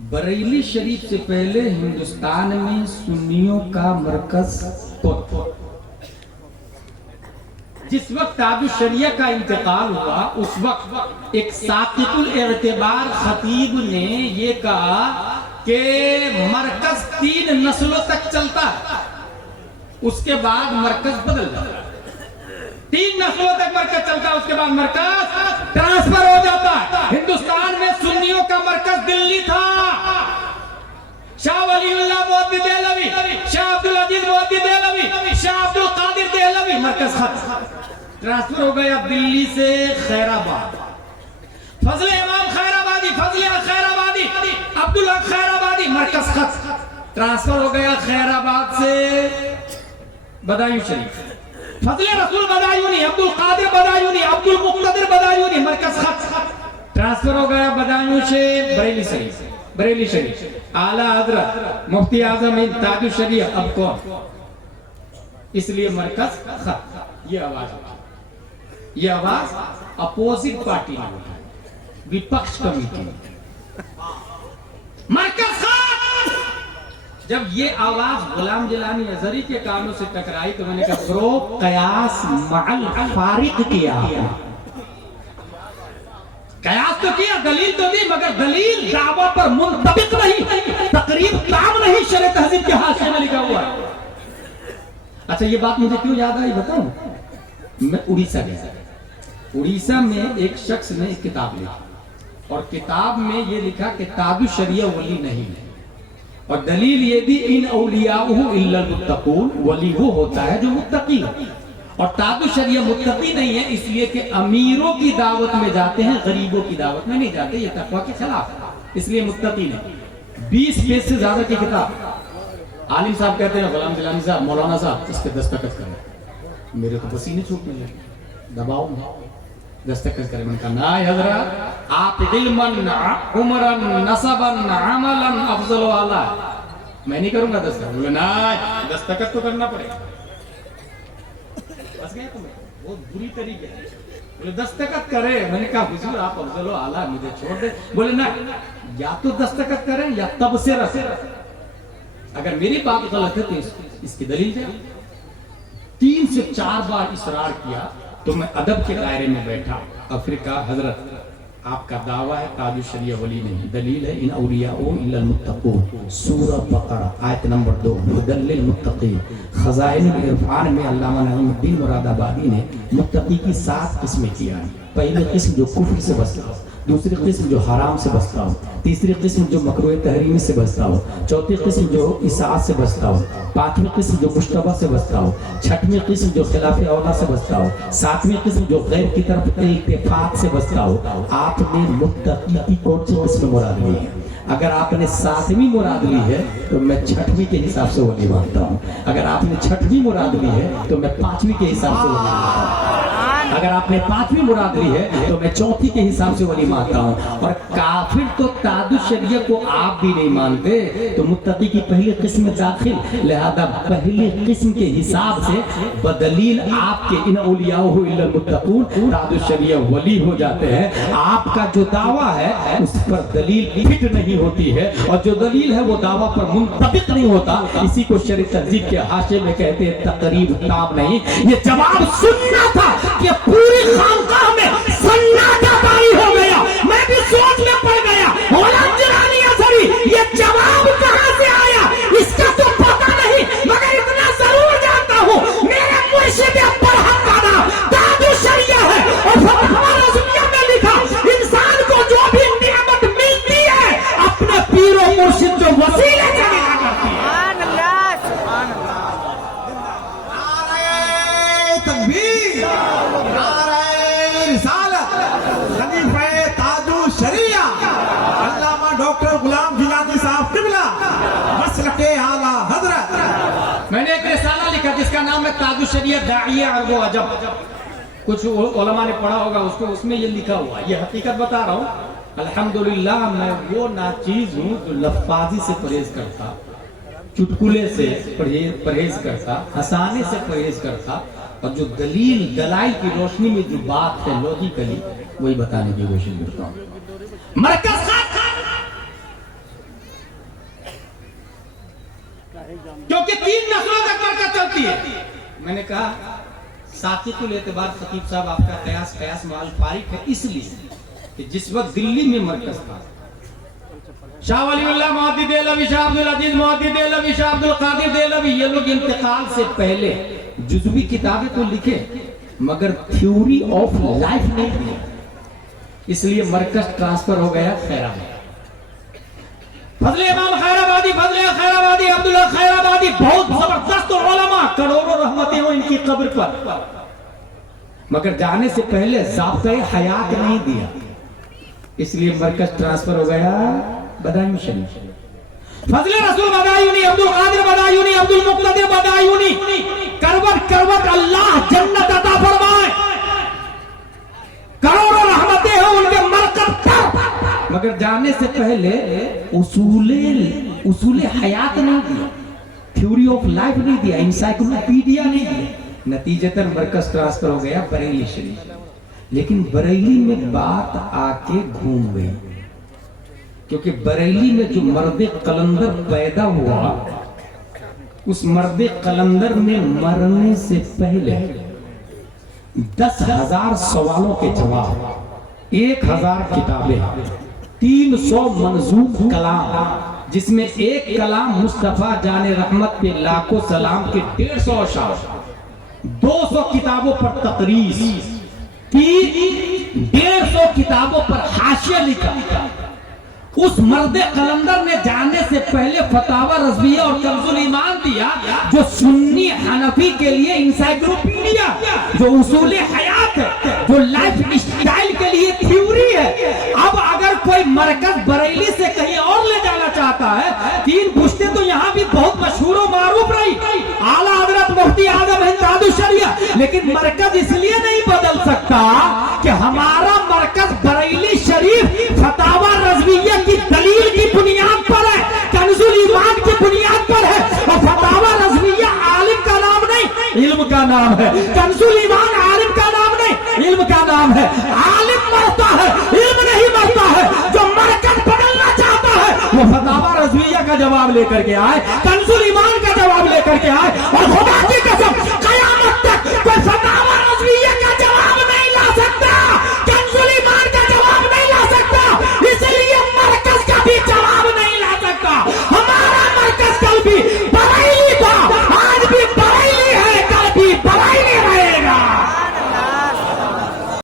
बरेली शरीफ से पहले हिंदुस्तान में सुन्नियों का मरकज जिस वक्त ताजुश शरिया का इंतकाल हुआ उस वक्त एक साकितुल एतबार खतीब ने ये कहा कि मरकज 3 नस्लों तक चलता है, उसके बाद मरकज बदल जाता है। 3 नस्लों तक मरकज चलता है, उसके बाद मरकज ट्रांसफर हो जाता है। हिंदुस्तान में सुन्नियों का मरकज दिल्ली था, शाह वलीउल्लाह मोहद्दी देहलवी, शाह अब्दुल अजीज मोहद्दी देहलवी, शाह अब्दुल कादिर देहलवी, मरकज खत्म। ट्रांसफर हो गया दिल्ली से खैराबाद, फजले इमाम खैराबादी, फजले खैराबादी, अब्दुल हक खैराबादी, मरकज खत्म। ट्रांसफर हो गया खैराबाद से बदायूं शरीफ, फजले रसूल बदायूनी, अब्दुल कादिर बदायूनी, अब्दुल मुक्तदिर बदायूनी, मरकज खत्म। ट्रांसफर हो गया बदायूं से बरेली शरीफ, बरेली शरीफ, आला हजरत मुफ्ती आजम ताजुश शरिया अब कौन, इसलिए मरकज खत्म। ये आवाज अपोजिट पार्टी ने उठाई, विपक्ष कमेटी ने, मरकज खत्म। जब ये आवाज गुलाम जिलानी अजहरी के कानों से टकराई तो मैंने कहा ब्रो कयास मअल फारिक किया, कयास तो किया, दलील तो दी, मगर दलील दावा पर मुंतबिक नहीं, तकरीब काम नहीं, शरह तहजीब के हाशिए में लिखा हुआ है। अच्छा ये बात मुझे क्यों याद आई बताऊं, मैं उड़ीसा गया, उड़ीसा में एक शख्स ने एक किताब लिखी और किताब में ये लिखा कि ताजुश शरिया वली नहीं है, और दलील ये दी इन औलियाउहु इल्लल मुत्तकून, वली वो होता है जो मुत्तकी है, और ताजुश शरिया मुत्तकी नहीं है इसलिए कि अमीरों की दावत में जाते हैं, गरीबों की दावत में नहीं जाते, ये तकवा के खिलाफ है, इसलिए मुत्तकी नहीं। 20 पेज से ज्यादा की किताब, आलिम साहब कहते हैं गुलाम जिलानी साहब, मौलाना साहब इस पे दस्तखत करें, मेरे को पसीने छूटने लगे, दबाव में दस्तखत करें। मैंने कहा ना हजरत, आप इल्मन उमरन नसबन अमलन अफजल वाला, मैं नहीं करूंगा दस्तखत। बोले ना दस्तखत तो करना पड़ेगा, बस गए तुम्हें बहुत बुरी तरीके से। बोले दस्तखत करे, मैंने कहा हुजूर आप अफजल आला मुझे छोड़ दे। बोले ना या तो दस्तखत करें या तब से रसे, अगर मेरी बात गलत है तो इसकी दलील क्या। 3 से 4 बार इसरार किया तो मैं अदब के दायरे में बैठा और फिर कहा हजरत आपका दावा है ताजुश शरिया वली नहीं, दलील है इन औलियाओ इल्लल मुत्तकून, सूरह बकरा आयत नंबर 2, हुदल लिल मुत्तकीन। खज़ाइनुल इरफान में अल्लामा नईमुद्दीन मुरादाबादी ने मुत्तकी की 7 किस्में किया है। पहली किस्म जो कुफ्र से बचता हो, दूसरी किस्म जो हराम से बचता हो, तीसरी किस्म जो मकरूह तहरीमी से बचता हो, चौथी किस्म जो इसाअत से बचता हो, 5वीं किस्म जो मुश्तबा से बचता हो, 6वीं किस्म जो खिलाफ औला से बचता हो, 7वीं किस्म जो गैर की तरफ इत्तेफाक से बचता हो। आपने मुत्तकी की कौन सी किस्म मुराद ली है? अगर आपने 7वीं मुराद ली है तो मैं 6वीं के हिसाब से वली मानता हूँ, अगर आपने 6वीं मुराद ली है तो मैं 5वीं के हिसाब से वली मानता हूँ, अगर आपने 5वीं मुराद ली है तो मैं 4थी के हिसाब से वली मानता हूँ। और काफिर तो ताजुश शरिया को आप भी नहीं मानते तो मुत्तकी की पहली किस्म में दाखिल, लिहाजा पहली किस्म के हिसाब से बदलील आपके इन औलियाओ इल्लल मुत्तकून ताजुश शरिया वली हो जाते हैं। आपका जो दावा है उस पर दलील फिट नहीं होती है, और जो दलील है वो दावा पर मुंतबिक नहीं होता, इसी को शरह तहजीब के हाशिए में कहते हैं तकरीब ताब नहीं। ये जवाब सुनना था कि पूरी खानकाह में सन्नाटा तारी हो गया, मैं भी सोच में पड़ गया गुलाम जिलानी अजहरी ये जवाब कहां से आया इसका तो पता नहीं, मगर इतना जरूर जानता हूं मेरे मुर्शिद पर हकाना ताजुश शरिया है। और फतवा रज़विया में लिखा इंसान को जो भी नेमत मिलती है अपने पीर और मुर्शिद जो वसीले से मिला करती है। तकबीर, नारे रिसालत, खलीफे ताजुश शरिया अल्लामा डॉक्टर गुलाम जिलानी साहब किबला मसलके आला हजरत। मैंने एक रिसाला लिखा जिसका नाम है ताजुश शरिया दाइया और वो अजब, कुछ उलमा ने पढ़ा होगा उसको, उसमें ये लिखा हुआ, ये हकीकत बता रहा हूँ। अल्हम्दुलिल्लाह मैं वो नाचीज हूँ जो लफ्फाजी से परहेज करता, चुटकुले से परहेज करता, हंसाने से परहेज करता, और जो दलील दलाइल की रोशनी में जो बात है लॉजिकली वही बताने की कोशिश करता हूँ। मरकज क्योंकि 3 नस्लों तक बरकत चलती है। मैंने कहा साकितुल एतबार खतीब साहब आपका कयास माल फारिक है, इसलिए कि जिस वक्त दिल्ली में मरकज था, शाह वलीउल्लाह मुहद्दिद देहलवी, शाह अब्दुल अजीज मुहद्दिद देहलवी, शाह अब्दुल कादिर देहलवी, ये लोग इंतकाल से पहले जुज़वी किताबें तो लिखे मगर थ्योरी ऑफ लाइफ नहीं दी, इसलिए मरकज ट्रांसफर हो गया खैराबाद। फजले इमाम खैराबादी, फजले खैराबादी, अब्दुल्ला खैराबादी बहुत जबरदस्त उलमा, करोड़ों रहमतें हो इनकी कब्र पर, मगर जाने से पहले ज़ाब्ता हयात नहीं दिया, इसलिए मरकज ट्रांसफर हो गया बदायूं शरीफ। फजले रसूल बदायूनी, अब्दुल कादिर बदायूनी, अब्दुल मुक्तदिर बदायूनी, करवट करवट अल्लाह जन्नत अता फरमाए, करोड़ों रहमतें हैं उनके मरकज पर, मगर जाने से पहले उसूले हयात नहीं दिया, थ्योरी ऑफ लाइफ नहीं दिया, इंसाइक्लोपीडिया नहीं दिया, नतीजतन मरकज ट्रांसफर हो गया बरेली शरीफ। लेकिन बरेली में बात आके घूम गई, क्योंकि बरेली में जो मर्द कलंदर पैदा हुआ, उस मर्द कलंदर में मरने से पहले 10,000 सवालों के जवाब, 1,000 किताबें, 300 मंजूम कलाम, जिसमें एक कलाम मुस्तफा जाने रहमत पे लाखों सलाम के 150 अशार, 200 किताबों पर तकरीर, 150 किताबों पर हाशिया लिखा। उस मर्द कलंदर ने जाने से पहले फतावा रज़विया और कंजुल ईमान दिया, जो सुन्नी हनफी के लिए इंसाइक्लोपीडिया, जो उसूल हयात है, जो लाइफ स्टाइल के लिए थ्योरी है। अब अगर कोई मरकज बरेली से कहीं और ले जाना चाहता है, 3 पुश्तें तो यहाँ भी बहुत मशहूर और मारूफ रही, आला हजरत मुफ्ती आजम हिंद ताजुश शरिया, लेकिन मरकज इसलिए नहीं बदल सकता कि हमारा मरकज बरेली शरीफ फतावा रज़विया की दलील की बुनियाद पर है, कंजुल ईमान की बुनियाद पर है, और फतावा रज़विया आलिम का नाम नहीं इल्म का नाम है, कंजुल ईमान आलिम का नाम नहीं इल्म का नाम है। आलिम मरता है, इल्म नहीं मरता है। जो मरकज बदलना चाहता है वो फतावा रज़विया का जवाब लेकर के आए, कंजुल ईमान का जवाब लेकर के आए, और खुदा की कसम